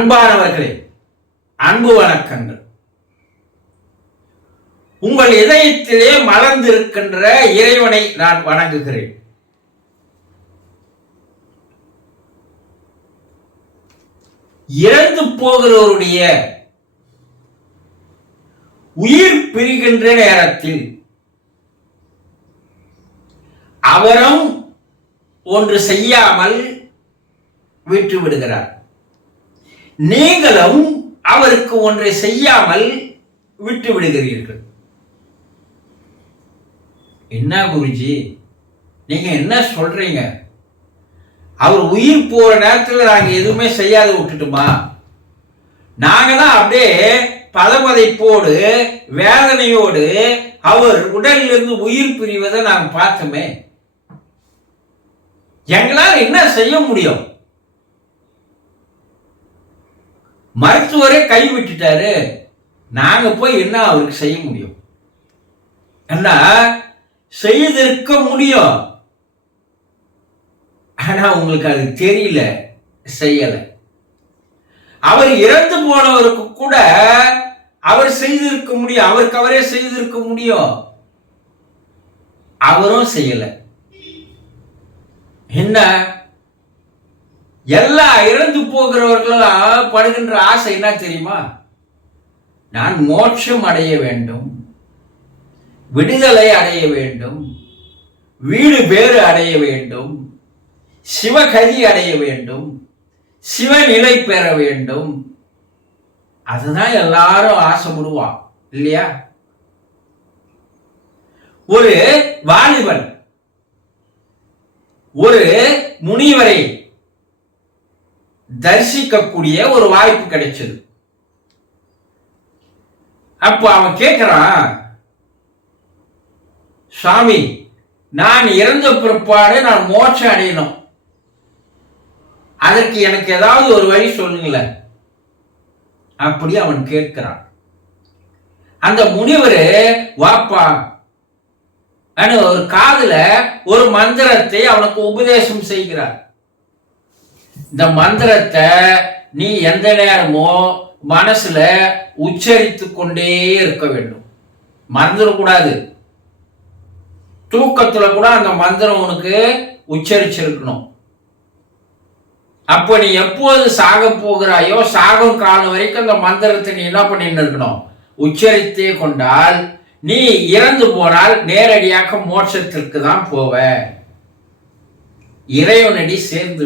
அன்பானவர்களே அன்பு வணக்கங்கள். உங்கள் இதயத்திலே மலர்ந்திருக்கின்ற இறைவனை நான் வணங்குகிறேன். இறந்து போகிறவருடைய உயிர் பிரிகின்ற நேரத்தில் அவரும் ஒன்று செய்யாமல் விட்டு விடுகிறார் நீங்களும் அவருக்கு ஒன்றை செய்யாமல் விட்டு விடுகிறீர்கள். என்ன குருஜி? நீங்க என்ன சொல்றீங்க? அவர் உயிர் போற நேரத்தில் நாங்க எதுவுமே செய்யாத விட்டுட்டுமா? நாங்க தான் அப்படியே பதபதைப்போடு வேதனையோடு அவர் உடலிலிருந்து உயிர் பிரிவதை நாங்கள் பார்த்தோமே. எங்களால் என்ன செய்ய முடியும்? மருத்துவரே கை விட்டுட்டாரு. நாங்க போய் என்ன அவருக்கு செய்ய முடியும்? என்ன? செய்திருக்க முடியும். ஆனா உங்களுக்கு அது தெரியல செய்யல. அவர் இறந்து போனவருக்கு கூட அவர் செய்திருக்க முடியும். அவருக்கு அவரே செய்திருக்க முடியும். அவரும் செய்யல. என்ன? எல்லா இறந்து போகிறவர்களும் படுகின்ற ஆசை என்ன தெரியுமா? நான் மோட்சம் அடைய வேண்டும் விடுதலை அடைய வேண்டும் வீடு பேறு அடைய வேண்டும் சிவகதி அடைய வேண்டும் சிவநிலை பெற வேண்டும். அதுதான் எல்லாரும் ஆசைப்படுவான் இல்லையா? ஒரு வாலிபன் ஒரு முனிவரை தரிசிக்கக்கூடிய ஒரு வாய்ப்பு கிடைச்சது. அப்போ அவன் கேட்கிறான் சுவாமி நான் இறந்த பிற்பாடு நான் மோட்சம் அடையணும். அதற்கு எனக்கு ஏதாவது ஒரு வழி சொல்லுங்களேன். அப்படி அவன் கேட்கிறான். அந்த முனிவர் வாப்பா அனு ஒரு காதுல ஒரு மந்திரத்தை அவனுக்கு உபதேசம் செய்கிறார். இந்த மந்திரத்தை நீ எந்த நேரமோ மனசுல உச்சரித்து கொண்டே இருக்க வேண்டும். மறந்துடக்கூடாது தூக்கத்துல கூட அந்த மந்திரம் உனக்கு உச்சரிச்சிருக்கணும். அப்போ நீ எப்போது சாக போகிறாயோ சாகும் காலம் வரைக்கும் அந்த மந்திரத்தை நீ என்ன பண்ணிட்டு இருக்கணும்? உச்சரித்தே கொண்டால் நீ இறந்து போனால் நேரடியாக மோட்சத்திற்கு தான் போவ. இறைவனடி சேர்ந்து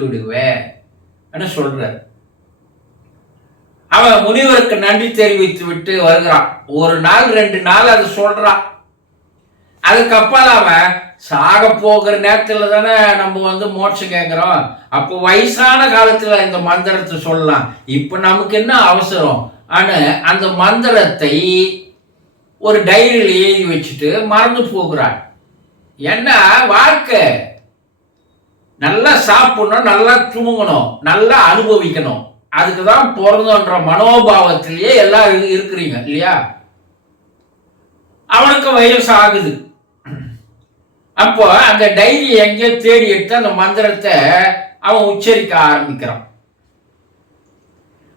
விடுவ சொல்ற? அவன் முனிவருக்கு நன்றி தெரிவித்து விட்டு வருகிறான். ஒரு நாள் ரெண்டு நாள் அது சொல்றான். அதுக்கப்புறம் அவன் சாக போகிற நேரத்தில் தானே நம்ம வந்து மோட்சம் கேட்குறோம். அப்போ வயசான காலத்தில் இந்த மந்திரத்தை சொல்லலாம். இப்போ நமக்கு என்ன அவசரம்? ஆனால் அந்த மந்திரத்தை ஒரு டைரியில் எழுதி வச்சுட்டு மறந்து போகிறான். என்ன? வாழ்க்கை. நல்லா சாப்பிடணும் நல்லா தூங்கணும் நல்லா அனுபவிக்கணும். அதுக்கு தான் பிறந்தோன்ற மனோபாவத்திலேயே எல்லாம் இருக்கிறீங்க இல்லையா? அவனுக்கு வயசு ஆகுது. அப்போ அந்த டைரி எங்கேயோ தேடி எடுத்து அந்த மந்திரத்தை அவன் உச்சரிக்க ஆரம்பிக்கிறான்.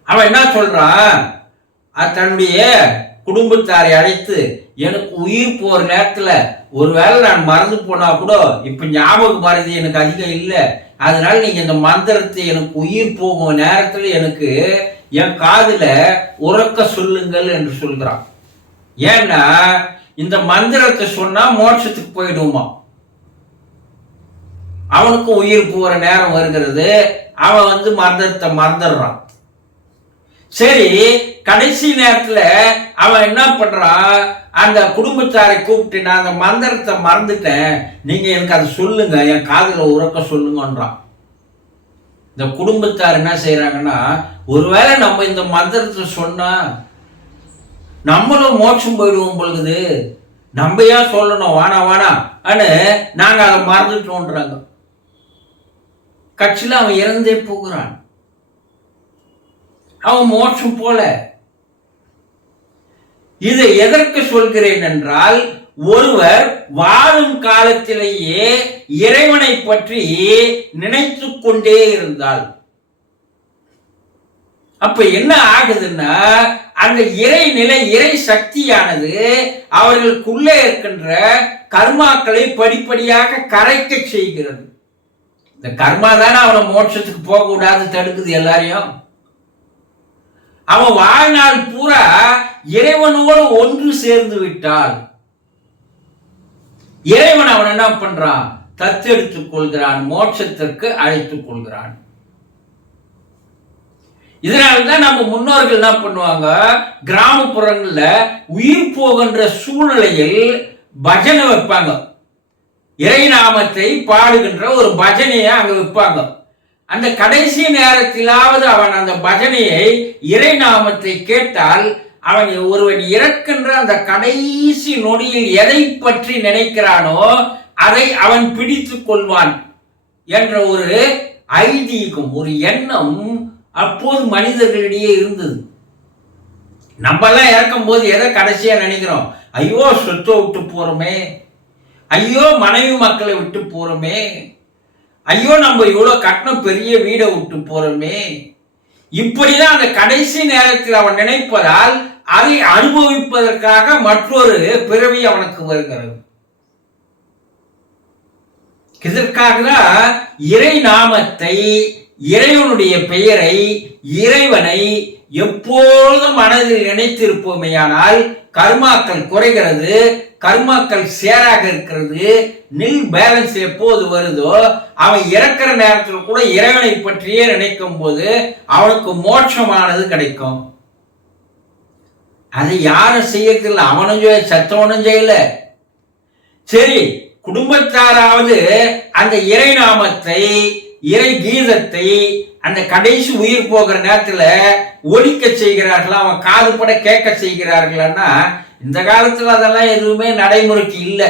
அவன் என்ன சொல்றான்? தன்னுடைய குடும்பத்தாரை அழைத்து எனக்கு உயிர் போகிற நேரத்தில் ஒருவேளை நான் மறந்து போனா கூட இப்ப ஞாபகம் மறதி எனக்கு அதிகம் இல்லை. அதனால நீங்க இந்த மந்திரத்தை எனக்கு உயிர் போகும் நேரத்துல எனக்கு என் காதுல உறக்க சொல்லுங்கள் என்று சொல்கிறான் ஏன்னா இந்த மந்திரத்தை சொன்னா மோட்சத்துக்கு போயிடுமா அவனுக்கு உயிர் போற நேரம் வருகிறது. அவன் வந்து மந்திரத்தை மறந்துடுறான். சரி கடைசி நேரத்துல அவன் என்ன பண்றான் அந்த குடும்பத்தாரை கூப்பிட்டு நான் அந்த மந்திரத்தை மறந்துட்டேன். நீங்க எனக்கு அதை சொல்லுங்க என் காதில் உறக்க சொல்லுங்கன்றான். இந்த குடும்பத்தார் என்ன செய்யறாங்கன்னா ஒருவேளை நம்ம இந்த மந்திரத்தை சொன்னா நம்மளும் மோட்சம் போயிடுவோம் பொழுது. நம்ம ஏன் சொல்லணும்? வானா வானா அனு நாங்கள் அதை மறந்துட்டோன்றாங்க. கட்சியில் அவன் இறந்தே போகிறான். அவன் மோட்சம் போல. இதை எதற்கு சொல்கிறேன் என்றால் ஒருவர் வாழும் காலத்திலேயே இறைவனை பற்றி நினைத்து கொண்டே இருந்தால். அப்ப என்ன ஆகுதுன்னா அந்த இறை நிலை இறை சக்தியானது அவர்களுக்குள்ளே இருக்கின்ற கர்மாக்களை படிப்படியாக கரைக்க செய்கிறது. இந்த கர்மா தானே அவனை மோட்சத்துக்கு போக கூடாது தடுக்குது எல்லாரையும். அவன் வாழ்நாள் பூரா இறைவனோடு ஒன்று சேர்ந்து விட்டால் இறைவன் அவன் என்ன பண்றான்? தத்தெடுத்துக் கொள்கிறான் மோட்சத்திற்கு அழைத்துக் கொள்கிறான். இதனால்தான் நம்ம முன்னோர்கள் என்ன பண்ணுவாங்க? கிராமப்புறங்கள்ல உயிர் போகின்ற சூழ்நிலையில் பஜனை வைப்பாங்க. இறைநாமத்தை பாடுகின்ற ஒரு பஜனையை அங்க வைப்பாங்க. அந்த கடைசி நேரத்திலாவது அவன் அந்த பஜனையை இறை நாமத்தை கேட்டால் அவன் ஒருவன் இறக்கின்ற அந்த கடைசி நொடியில் எதை பற்றி நினைக்கிறானோ அதை அவன் பிடித்துக் கொள்வான் என்ற ஒரு ஐதீகம் ஒரு எண்ணம் அப்போது மனிதர்களிடையே இருந்தது. நம்மெல்லாம் இறக்கும் போது எதை கடைசியா நினைக்கிறோம்? ஐயோ சொத்தை விட்டு போறோமே. ஐயோ மனைவி மக்களை விட்டு போறோமே. ஐயோ நம்ம இவ்வளோ கட்டின பெரிய வீடை விட்டு போறோமே. இப்படிதான் அந்த கடைசி நேரத்தில் அவன் நினைப்பதால் அதை அனுபவிப்பதற்காக மற்றொரு பிறவி அவனுக்கு வருகிறது. இதற்காக தான் இறை நாமத்தை இறைவனுடைய பெயரை இறைவனை எப்பொழுதும் மனதில் நினைத்திருப்போமேயானால் கர்மாக்கள் குறைகிறது கர்மாக்கள் சேராக இருக்கிறது நில் பேலன்ஸ் எப்போது வருதோ அவன் இறக்கிற நேரத்தில் கூட இறைவனை பற்றியே நினைக்கும் போது அவனுக்கு மோட்சமானது கிடைக்கும். அதை யாரும் செய்யறதில்லை அவனும் செய்ய சத்தவனும் செய்யல. சரி குடும்பத்தாராவது அந்த இறை நாமத்தை இறை கீதத்தை அந்த கடைசி உயிர் போகிற நேரத்தில் ஒழிக்க செய்கிறார்களா அவன் காதுபட கேட்க செய்கிறார்கள்னா இந்த காலத்தில் அதெல்லாம் எதுவுமே நடைமுறைக்கு இல்லை.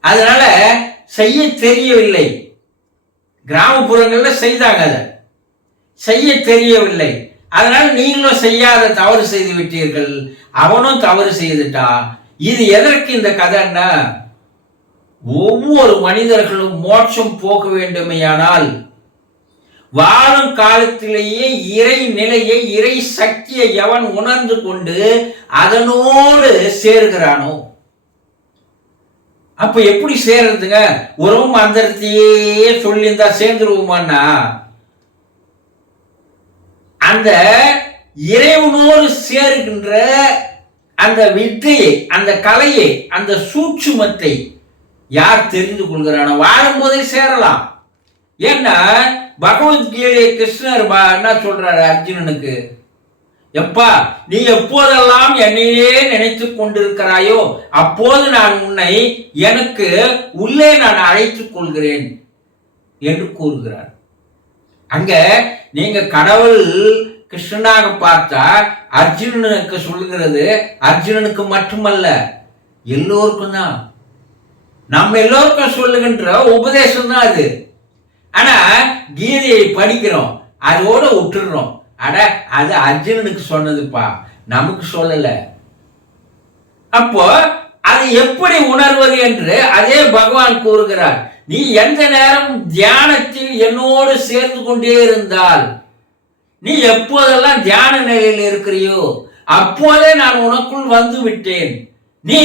அதனால செய்ய தெரியவில்லை. கிராமப்புறங்களில் செய்தாங்க அதை. செய்ய தெரியவில்லை. அதனால் நீங்களும் செய்யாத தவறு செய்து விட்டீர்கள். அவனும் தவறு செய்துட்டான் இது எதற்கு இந்த கதைன்னா ஒவ்வொரு மனிதர்களும் மோட்சம் போக வேண்டுமையானால் வாழும் காலத்திலேயே இறை நிலையை இறை சக்தியை எவன் உணர்ந்து கொண்டு அதனோடு சேர்கிறானோ? அப்ப எப்படி சேர்றதுங்க? உறவு மந்திரத்தையே சொல்லியிருந்தா சேர்ந்துருவோமான்னா அந்த இறைவனோடு சேருகின்ற அந்த வித்தையை அந்த கலையை அந்த சூட்சுமத்தை யார் தெரிந்து கொள்கிறானோ? வாழும் போதே சேரலாம். ஏன்னா பகவத்கீதையை கிருஷ்ணர் என்ன சொல்றாரு அர்ஜுனனுக்கு? எப்பா நீ எப்போதெல்லாம் என்னையே நினைத்து கொண்டிருக்கிறாயோ அப்போது நான் உன்னை எனக்கு உள்ளே நான் அழைத்துக் கொள்கிறேன் என்று கூறுகிறார். அங்க நீங்க கடவுள் கிருஷ்ணனாக பார்த்தா அர்ஜுனனுக்கு சொல்லுகிறது அர்ஜுனனுக்கு மட்டுமல்ல எல்லோருக்கும் தான். நம்ம எல்லோருக்கும் சொல்லுகின்ற உபதேசம் தான் அது. ஆனா கீதையை படிக்கிறோம் அதோட விட்டுடுறோம். அட அது அர்ஜுனனுக்கு சொன்னதுப்பா. நமக்கு சொல்லல. அப்போ அது எப்படி உணர்வது என்று அதே பகவான் கூறுகிறார். நீ எந்த நேரம் தியானத்தில் என்னோடு சேர்ந்து கொண்டே இருந்தால் நீ எப்போதெல்லாம் தியான நிலையில் இருக்கிறியோ அப்போதே நான் உனக்குள் வந்து விட்டேன். நீ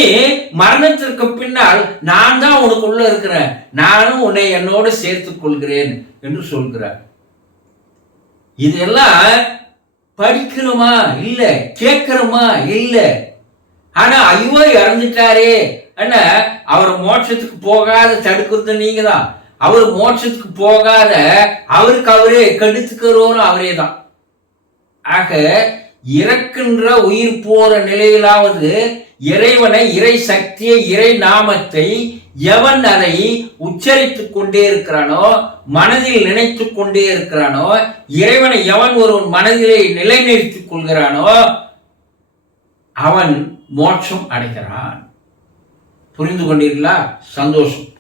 மரணத்திற்கு பின்னால் நான் தான் உனக்குள்ள இருக்கிறேன். நானும் உன்னை என்னோடு சேர்த்துக் கொள்கிறேன் என்று சொல்கிறார். இதெல்லாம் படிக்கிறோமா? இல்ல கேட்கிறோமா? இல்ல. ஆனா ஐயோ இறந்துட்டாரே என்ன? அவர் மோட்சத்துக்கு போகாத தடுக்கிறது நீங்க தான் அவர் மோட்சத்துக்கு போகாத அவருக்கு அவரே கெடுத்துக்கிறோரும் அவரே தான் ஆக இறக்கின்ற உயிர் போற நிலையிலாவது இறைவனை இறை சக்தியை இறை நாமத்தை எவன் அதை உச்சரித்துக் கொண்டே இருக்கிறானோ மனதில் நினைத்துக் கொண்டே இருக்கிறானோ இறைவனை எவன் ஒரு மனதிலே நிலைநிறுத்திக் கொள்கிறானோ அவன் மோட்சம் அடைகிறான். புரிந்து கொண்டீர்களா? சந்தோஷம்.